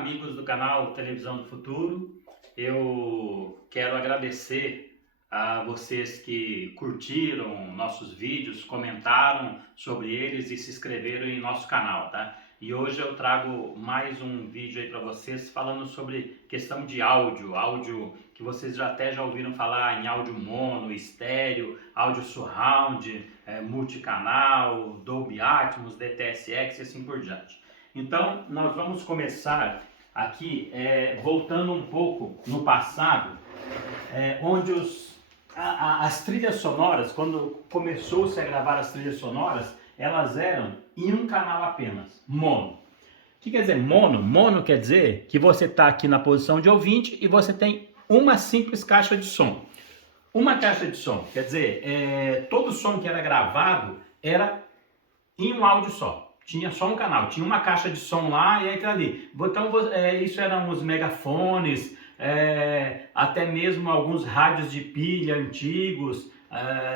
amigos do canal Televisão do Futuro. Eu quero agradecer a vocês que curtiram nossos vídeos, comentaram sobre eles e se inscreveram em nosso canal, tá? E hoje eu trago mais um vídeo aí para vocês falando sobre questão de áudio que vocês já ouviram falar em áudio mono, estéreo, áudio surround, multicanal, Dolby Atmos, DTS:X e assim por diante. Então, nós vamos começar aqui voltando um pouco no passado, onde as trilhas sonoras, quando começou-se a gravar as trilhas sonoras, elas eram em um canal apenas, mono. O que quer dizer mono? Mono quer dizer que você está aqui na posição de ouvinte e você tem uma simples caixa de som. Uma caixa de som, quer dizer, todo som que era gravado era em um áudio só. Tinha só um canal, tinha uma caixa de som lá e aquilo ali. Então, isso eram os megafones, até mesmo alguns rádios de pilha antigos,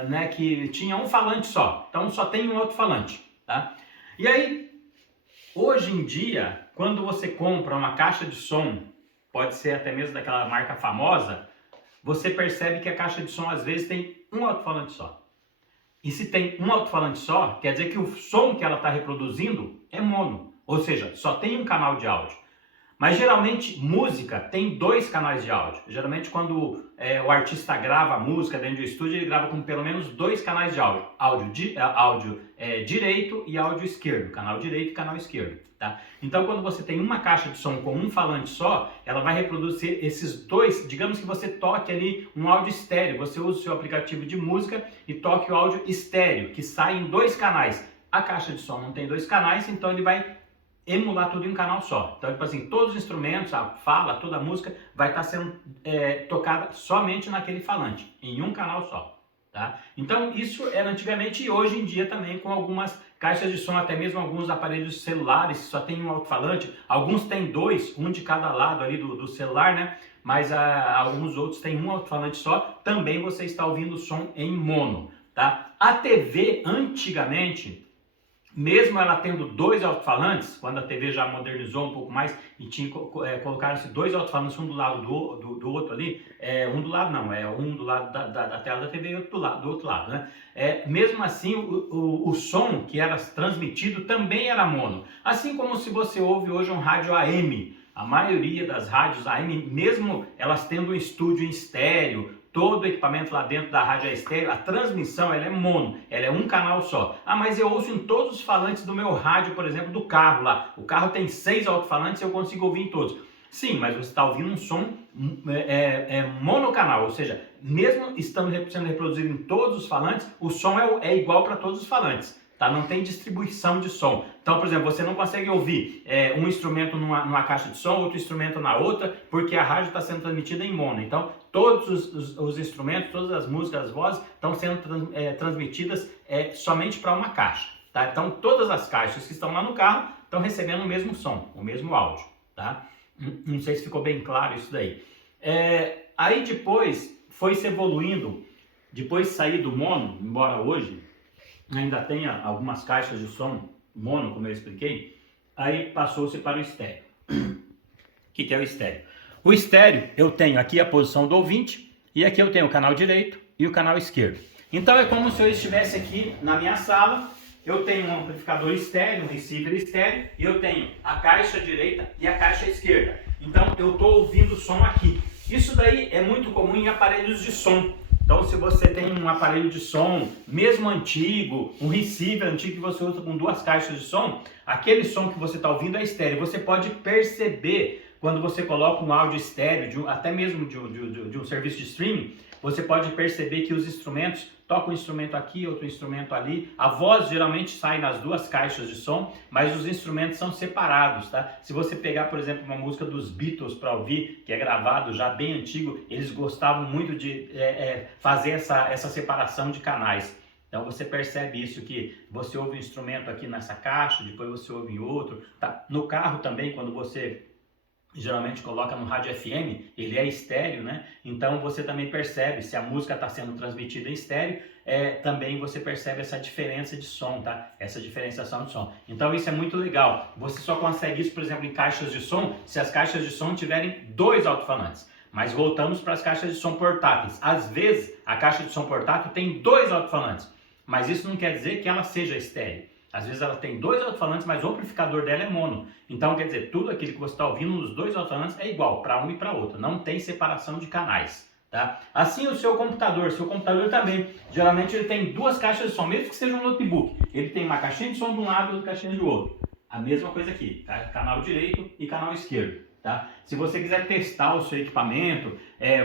né, que tinha um falante só. Então, só tem um alto-falante, tá? E aí, hoje em dia, quando você compra uma caixa de som, pode ser até mesmo daquela marca famosa, você percebe que a caixa de som às vezes tem um alto-falante só. E se tem um alto-falante só, quer dizer que o som que ela está reproduzindo é mono, ou seja, só tem um canal de áudio. Mas geralmente música tem dois canais de áudio. Geralmente quando o artista grava a música dentro do estúdio, ele grava com pelo menos dois canais de áudio. Áudio direito e áudio esquerdo. Canal direito e canal esquerdo. Tá? Então quando você tem uma caixa de som com um falante só, ela vai reproduzir esses dois. Digamos que você toque ali um áudio estéreo. Você usa o seu aplicativo de música e toque o áudio estéreo, que sai em dois canais. A caixa de som não tem dois canais, então ele vai emular tudo em um canal só. Então, tipo assim, todos os instrumentos, a fala, toda a música vai estar sendo tocada somente naquele falante, em um canal só. Tá? Então, isso era antigamente e hoje em dia também com algumas caixas de som, até mesmo alguns aparelhos celulares só tem um alto-falante, alguns têm dois, um de cada lado ali do celular, né? Mas alguns outros têm um alto-falante só, também você está ouvindo o som em mono. Tá? A TV, antigamente, mesmo ela tendo dois alto-falantes, quando a TV já modernizou um pouco mais e colocaram-se dois alto-falantes, um do lado do outro ali, um do lado não, um do lado da tela da TV e outro do outro lado, né? Mesmo assim, o som que era transmitido também era mono. Assim como se você ouve hoje um rádio AM, a maioria das rádios AM, mesmo elas tendo um estúdio em estéreo, todo o equipamento lá dentro da rádio é estéreo, a transmissão ela é mono, ela é um canal só. Ah, mas eu ouço em todos os falantes do meu rádio, por exemplo, do carro lá. O carro tem 6 alto-falantes e eu consigo ouvir em todos. Sim, mas você está ouvindo um som monocanal, ou seja, mesmo estando sendo reproduzido em todos os falantes, o som é igual para todos os falantes. Tá? Não tem distribuição de som. Então, por exemplo, você não consegue ouvir um instrumento numa caixa de som, outro instrumento na outra, porque a rádio está sendo transmitida em mono. Então, todos os instrumentos, todas as músicas, as vozes estão sendo transmitidas somente para uma caixa. Tá? Então, todas as caixas que estão lá no carro estão recebendo o mesmo som, o mesmo áudio. Tá? Não sei se ficou bem claro isso daí. Aí depois foi se evoluindo, depois de sair do mono, embora hoje ainda tenha algumas caixas de som mono, como eu expliquei, aí passou-se para o estéreo. O que é o estéreo? O estéreo, eu tenho aqui a posição do ouvinte, e aqui eu tenho o canal direito e o canal esquerdo. Então é como se eu estivesse aqui na minha sala, eu tenho um amplificador estéreo, um receiver estéreo, e eu tenho a caixa direita e a caixa esquerda. Então eu estou ouvindo o som aqui. Isso daí é muito comum em aparelhos de som. Então, se você tem um aparelho de som, mesmo antigo, um receiver antigo que você usa com duas caixas de som, aquele som que você está ouvindo é estéreo. Você pode perceber quando você coloca um áudio estéreo, até mesmo de um serviço de streaming, você pode perceber que os instrumentos, toca um instrumento aqui, outro instrumento ali. A voz geralmente sai nas duas caixas de som, mas os instrumentos são separados, tá? Se você pegar, por exemplo, uma música dos Beatles para ouvir, que é gravado já bem antigo, eles gostavam muito de fazer essa separação de canais. Então você percebe isso, que você ouve um instrumento aqui nessa caixa, depois você ouve em outro. Tá? No carro também, quando você geralmente coloca no rádio FM, ele é estéreo, né? Então você também percebe se a música está sendo transmitida em estéreo, também você percebe essa diferença de som, tá? Essa diferenciação de som. Então isso é muito legal. Você só consegue isso, por exemplo, em caixas de som, se as caixas de som tiverem 2 alto-falantes. Mas voltamos para as caixas de som portáteis. Às vezes a caixa de som portátil tem 2 alto-falantes, mas isso não quer dizer que ela seja estéreo. Às vezes ela tem 2 alto-falantes, mas o amplificador dela é mono. Então, quer dizer, tudo aquilo que você está ouvindo nos 2 alto-falantes é igual para um e para outro. Não tem separação de canais, tá? Assim o seu computador também. Geralmente ele tem 2 caixas de som, mesmo que seja um notebook. Ele tem uma caixinha de som de um lado e outra caixinha do outro. A mesma coisa aqui, tá? Canal direito e canal esquerdo. Tá? Se você quiser testar o seu equipamento,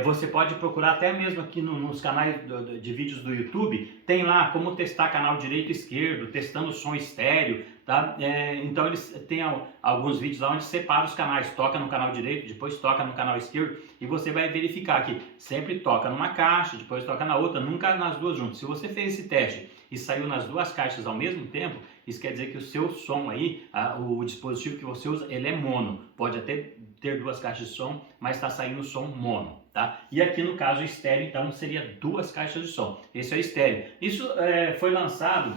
você pode procurar até mesmo aqui nos canais de vídeos do YouTube, tem lá como testar canal direito e esquerdo, testando som estéreo, tá? Então eles têm alguns vídeos lá onde separa os canais, toca no canal direito, depois toca no canal esquerdo, e você vai verificar que sempre toca numa caixa, depois toca na outra, nunca nas duas juntas. Se você fez esse teste e saiu nas 2 caixas ao mesmo tempo, isso quer dizer que o seu som aí, o dispositivo que você usa, ele é mono. Pode até ter 2 caixas de som, mas está saindo som mono, tá? E aqui no caso o estéreo, então, seria 2 caixas de som. Esse é o estéreo. Isso foi lançado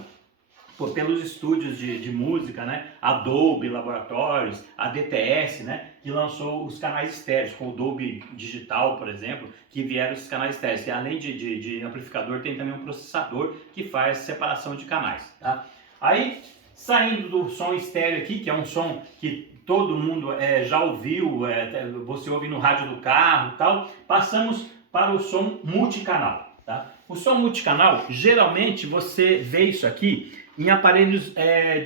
pelos estúdios de música, né? Adobe Laboratories, a DTS, né? Que lançou os canais estéreos, com o Dolby Digital, por exemplo, que vieram esses canais estéreos. E além de amplificador, tem também um processador que faz separação de canais, tá? Aí, saindo do som estéreo aqui, que é um som que todo mundo já ouviu, você ouve no rádio do carro e tal, passamos para o som multicanal, tá? O som multicanal, geralmente você vê isso aqui em aparelhos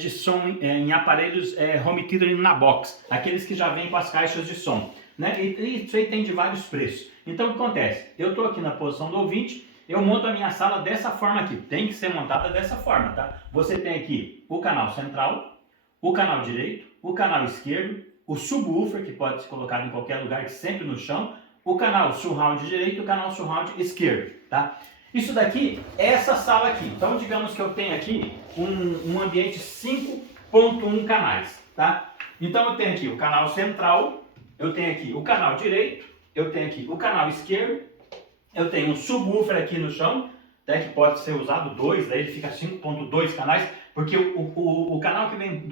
de som, em aparelhos home theater na box, aqueles que já vêm com as caixas de som, né? E isso aí tem de vários preços. Então o que acontece? Eu estou aqui na posição do ouvinte, eu monto a minha sala dessa forma aqui, tem que ser montada dessa forma, tá? Você tem aqui o canal central, o canal direito, o canal esquerdo, o subwoofer, que pode ser colocado em qualquer lugar, sempre no chão, o canal surround direito e o canal surround esquerdo, tá? Isso daqui é essa sala aqui. Então, digamos que eu tenho aqui um ambiente 5.1 canais, tá? Então, eu tenho aqui o canal central, eu tenho aqui o canal direito, eu tenho aqui o canal esquerdo, eu tenho um subwoofer aqui no chão, até que pode ser usado 2, daí ele fica 5.2 canais, porque o canal que vem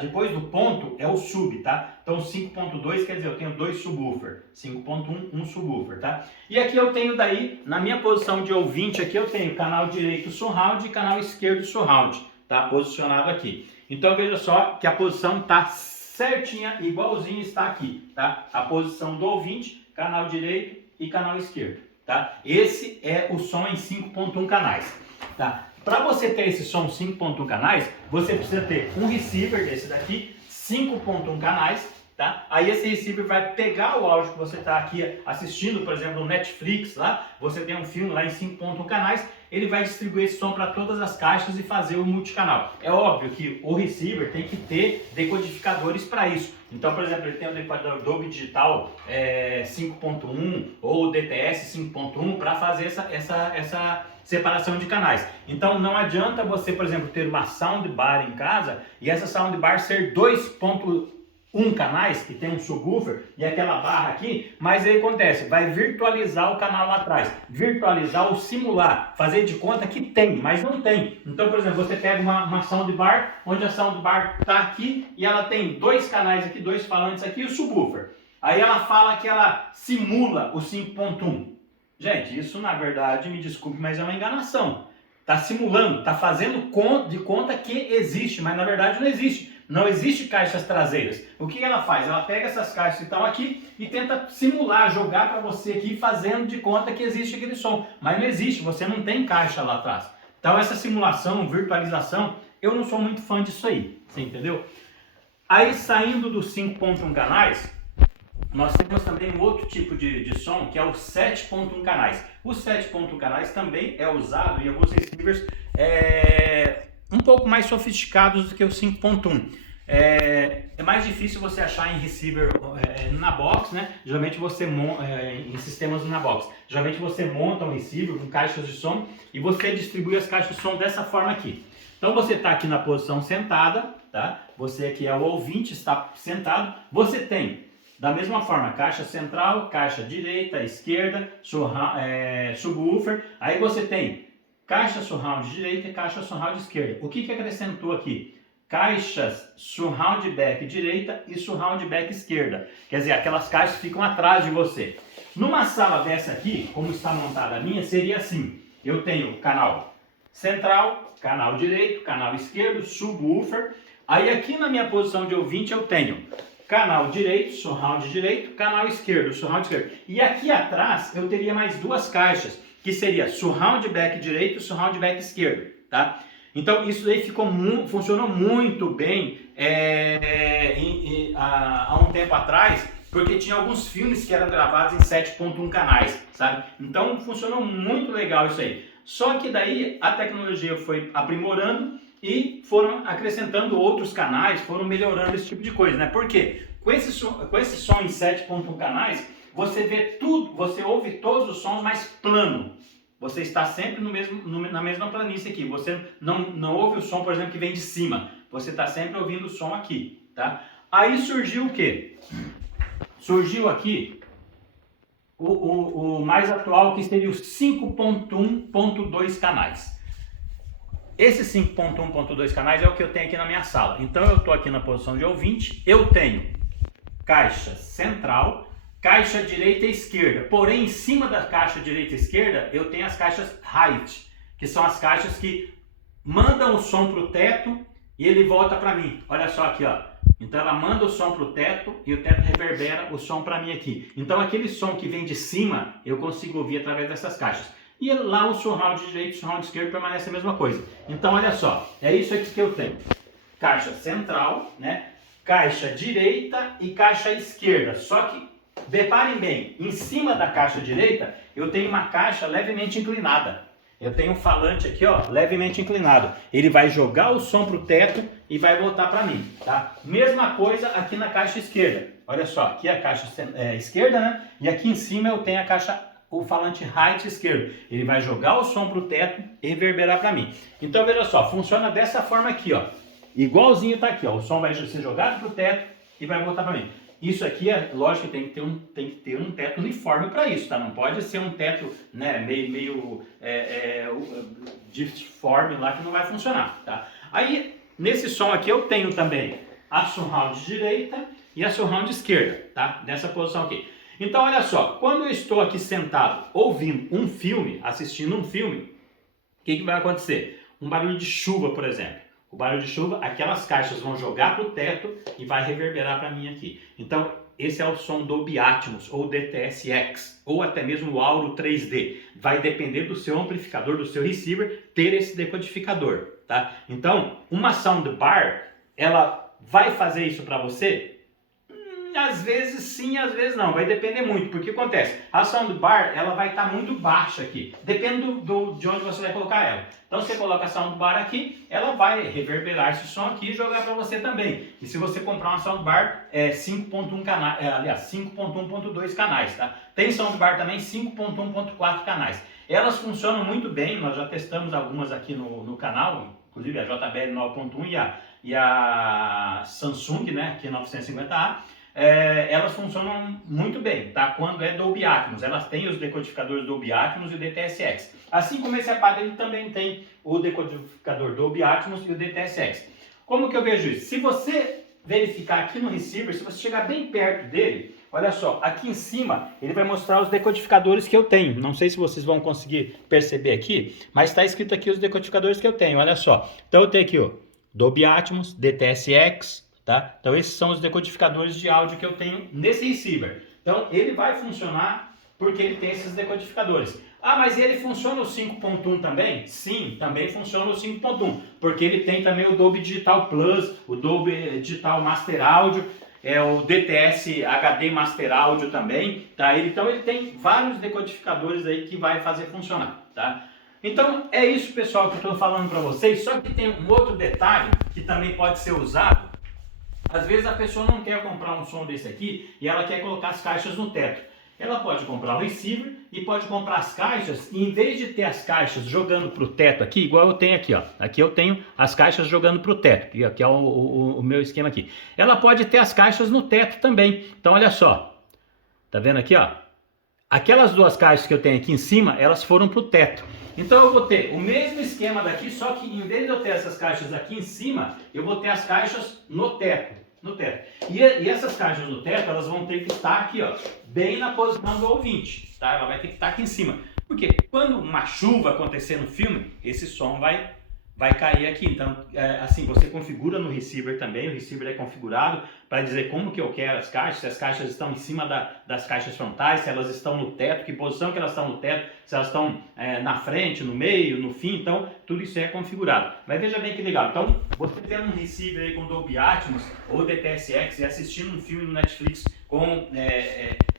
depois do ponto é o sub, tá? Então 5.2 quer dizer, eu tenho 2 subwoofer, 5.1, um subwoofer, tá? E aqui eu tenho daí, na minha posição de ouvinte aqui, eu tenho canal direito surround e canal esquerdo surround, tá? Posicionado aqui. Então veja só que a posição tá certinha, igualzinho está aqui, tá? A posição do ouvinte, canal direito e canal esquerdo, tá? Esse é o som em 5.1 canais, tá? Para você ter esse som 5.1 canais, você precisa ter um receiver desse daqui, 5.1 canais, tá? Aí esse receiver vai pegar o áudio que você está aqui assistindo, por exemplo, no Netflix, lá, você tem um filme lá em 5.1 canais, ele vai distribuir esse som para todas as caixas e fazer o multicanal. É óbvio que o receiver tem que ter decodificadores para isso. Então, por exemplo, ele tem o decodificador Dolby Digital 5.1 ou o DTS 5.1 para fazer essa separação de canais. Então não adianta você, por exemplo, ter uma soundbar em casa e essa soundbar ser 2.1 canais, que tem um subwoofer e aquela barra aqui, mas aí acontece, vai virtualizar o canal lá atrás, virtualizar ou simular, fazer de conta que tem, mas não tem. Então, por exemplo, você pega uma soundbar, onde a soundbar está aqui e ela tem 2 canais aqui, 2 falantes aqui e o subwoofer. Aí ela fala que ela simula o 5.1. Gente, isso na verdade, me desculpe, mas é uma enganação. Está simulando, está fazendo de conta que existe, mas na verdade não existe. Não existe caixas traseiras. O que ela faz? Ela pega essas caixas que estão aqui e tenta simular, jogar para você aqui, fazendo de conta que existe aquele som. Mas não existe, você não tem caixa lá atrás. Então essa simulação, virtualização, eu não sou muito fã disso aí, você entendeu? Aí saindo dos 5.1 canais, nós temos também um outro tipo de som, que é o 7.1 canais. O 7.1 canais também é usado em alguns receivers um pouco mais sofisticados do que o 5.1. É mais difícil você achar em receiver na box, né? Geralmente você em sistemas na box. Geralmente você monta um receiver com caixas de som e você distribui as caixas de som dessa forma aqui. Então você está aqui na posição sentada, tá? Você aqui é o ouvinte, está sentado. Você tem Da mesma forma, caixa central, caixa direita, esquerda, subwoofer. Aí você tem caixa surround direita e caixa surround esquerda. O que acrescentou aqui? Caixas surround back direita e surround back esquerda. Quer dizer, aquelas caixas ficam atrás de você. Numa sala dessa aqui, como está montada a minha, seria assim. Eu tenho canal central, canal direito, canal esquerdo, subwoofer. Aí aqui na minha posição de ouvinte eu tenho canal direito, canal esquerdo, surround esquerdo. E aqui atrás eu teria mais duas caixas, que seria surround back direito e surround back esquerdo, tá? Então isso aí funcionou muito bem há um tempo atrás, porque tinha alguns filmes que eram gravados em 7.1 canais, sabe? Então funcionou muito legal isso aí. Só que daí a tecnologia foi aprimorando e foram acrescentando outros canais, foram melhorando esse tipo de coisa, né? Por quê? Com esse som em 7.1 canais, você vê tudo, você ouve todos os sons mais plano. Você está sempre na mesma planície aqui. Você não ouve o som, por exemplo, que vem de cima. Você está sempre ouvindo o som aqui, tá? Aí surgiu o quê? Surgiu aqui o mais atual, que seria os 5.1.2 canais. Esse 5.1.2 canais é o que eu tenho aqui na minha sala. Então eu estou aqui na posição de ouvinte, eu tenho caixa central, caixa direita e esquerda. Porém, em cima da caixa direita e esquerda, eu tenho as caixas height, que são as caixas que mandam o som para o teto e ele volta para mim. Olha só aqui, ó. Então ela manda o som para o teto e o teto reverbera o som para mim aqui. Então aquele som que vem de cima, eu consigo ouvir através dessas caixas. E lá o surround direito e o surround esquerdo permanece a mesma coisa. Então olha só, é isso aqui que eu tenho. Caixa central, né? Caixa direita e caixa esquerda. Só que, reparem bem, em cima da caixa direita eu tenho uma caixa levemente inclinada. Eu tenho um falante aqui, ó, levemente inclinado. Ele vai jogar o som para o teto e vai voltar para mim, tá? Mesma coisa aqui na caixa esquerda. Olha só, aqui é a caixa esquerda, né? E aqui em cima eu tenho o falante right esquerdo. Ele vai jogar o som para o teto e reverberar para mim. Então veja só, funciona dessa forma aqui, ó. Igualzinho tá aqui, ó. O som vai ser jogado para o teto e vai voltar para mim. Isso aqui é lógico que tem que ter um teto uniforme para isso, tá? Não pode ser um teto, né, meio disforme lá, que não vai funcionar, tá? Aí nesse som aqui eu tenho também a surround direita e a surround esquerda, tá? Dessa posição aqui. Então olha só, quando eu estou aqui sentado ouvindo um filme, assistindo um filme, o que vai acontecer? Um barulho de chuva, por exemplo. O barulho de chuva, aquelas caixas vão jogar para o teto e vai reverberar para mim aqui. Então, esse é o som Dolby Atmos, ou DTS:X, ou até mesmo o Auro 3D. Vai depender do seu amplificador, do seu receiver, ter esse decodificador, tá? Então, uma soundbar, ela vai fazer isso para você? Às vezes sim, às vezes não, vai depender muito, porque o que acontece? A soundbar, ela vai estar muito baixa aqui, depende de onde você vai colocar ela. Então você coloca a soundbar aqui, ela vai reverberar esse som aqui e jogar para você também. E se você comprar uma soundbar 5.1 canais, aliás, 5.1.2 canais, tá? Tem soundbar também 5.1.4 canais. Elas funcionam muito bem, nós já testamos algumas aqui no canal, inclusive a JBL 9.1 e a Samsung, né, aqui 950A. Elas funcionam muito bem, tá? Quando é Dolby Atmos, elas têm os decodificadores Dolby Atmos e o DTS:X. Assim como esse aparelho também tem o decodificador Dolby Atmos e o DTS:X. Como que eu vejo isso? Se você verificar aqui no receiver, se você chegar bem perto dele, olha só, aqui em cima ele vai mostrar os decodificadores que eu tenho. Não sei se vocês vão conseguir perceber aqui, mas está escrito aqui os decodificadores que eu tenho, olha só. Então eu tenho aqui, ó, Dolby Atmos, DTS:X, tá? Então esses são os decodificadores de áudio que eu tenho nesse receiver. Então ele vai funcionar porque ele tem esses decodificadores. Ah, mas ele funciona o 5.1 também? Sim, também funciona o 5.1, porque ele tem também o Dolby Digital Plus, o Dolby Digital Master Audio, o DTS HD Master Audio também, tá? Então ele tem vários decodificadores aí que vai fazer funcionar, tá? Então é isso, pessoal, que eu estou falando para vocês. Só que tem um outro detalhe que também pode ser usado. Às vezes a pessoa não quer comprar um som desse aqui e ela quer colocar as caixas no teto. ela pode comprar o receiver e pode comprar as caixas, e em vez de ter as caixas jogando para o teto aqui, igual eu tenho aqui, ó. Aqui eu tenho as caixas jogando para o teto, e aqui é o meu esquema aqui. Ela pode ter as caixas no teto também. Então olha só, tá vendo aqui, ó? Aquelas duas caixas que eu tenho aqui em cima, elas foram para o teto. Então eu vou ter o mesmo esquema daqui, só que em vez de eu ter essas caixas aqui em cima, eu vou ter as caixas no teto. E essas caixas no teto, elas vão ter que estar aqui, ó, bem na posição do ouvinte, tá? Ela vai ter que estar aqui em cima. Porque quando uma chuva acontecer no filme, esse som vai cair aqui. Então, assim, você configura no receiver também, o receiver é configurado para dizer como que eu quero as caixas, se as caixas estão em cima das caixas frontais, se elas estão no teto, que posição que elas estão no teto, se elas estão na frente, no meio, no fim, então tudo isso é configurado. Mas veja bem que legal, então você tendo um receiver aí com Dolby Atmos ou DTS:X e assistindo um filme no Netflix com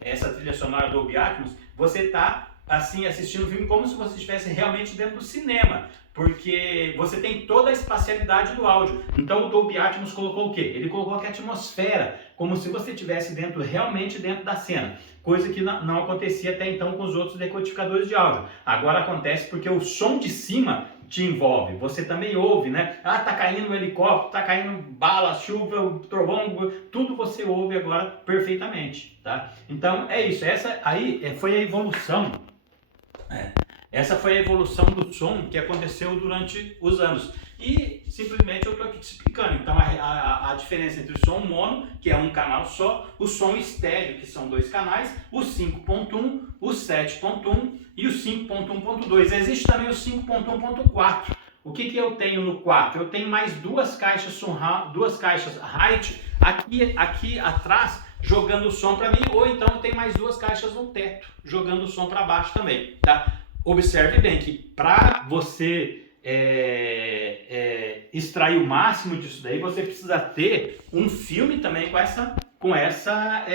essa trilha sonora Dolby Atmos, você está assim assistindo o filme como se você estivesse realmente dentro do cinema, porque você tem toda a espacialidade do áudio. Então o Dolby Atmos colocou o quê? Ele colocou aqui a atmosfera, como se você estivesse realmente dentro da cena, coisa que não acontecia até então com os outros decodificadores de áudio. Agora acontece porque o som de cima te envolve, você também ouve, né? Ah, tá caindo um helicóptero, tá caindo bala, chuva, trovão, tudo você ouve agora perfeitamente, tá? Então é isso, essa aí foi a evolução. Essa foi a evolução do som que aconteceu durante os anos. E simplesmente eu estou aqui te explicando. Então a diferença entre o som mono, que é um canal só, o som estéreo, que são dois canais, o 5.1, o 7.1 e o 5.1.2. Existe também o 5.1.4. O que eu tenho no 4? Eu tenho mais duas caixas surround, duas caixas height aqui atrás, jogando o som para mim, ou então eu tenho mais duas caixas no teto, jogando o som para baixo também, tá? Observe bem que para você extrair o máximo disso daí, você precisa ter um filme também com essa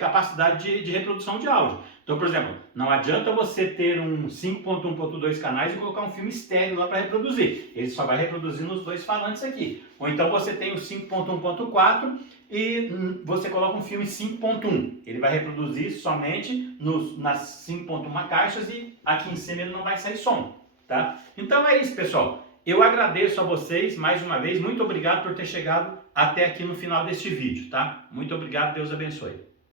capacidade de reprodução de áudio. Então, por exemplo, não adianta você ter um 5.1.2 canais e colocar um filme estéreo lá para reproduzir. Ele só vai reproduzir nos dois falantes aqui. Ou então você tem o 5.1.4 e você coloca um filme 5.1. Ele vai reproduzir somente nas 5.1 caixas e aqui em cima ele não vai sair som, tá? Então é isso, pessoal. Eu agradeço a vocês mais uma vez. Muito obrigado por ter chegado até aqui no final deste vídeo, tá? Muito obrigado, Deus abençoe.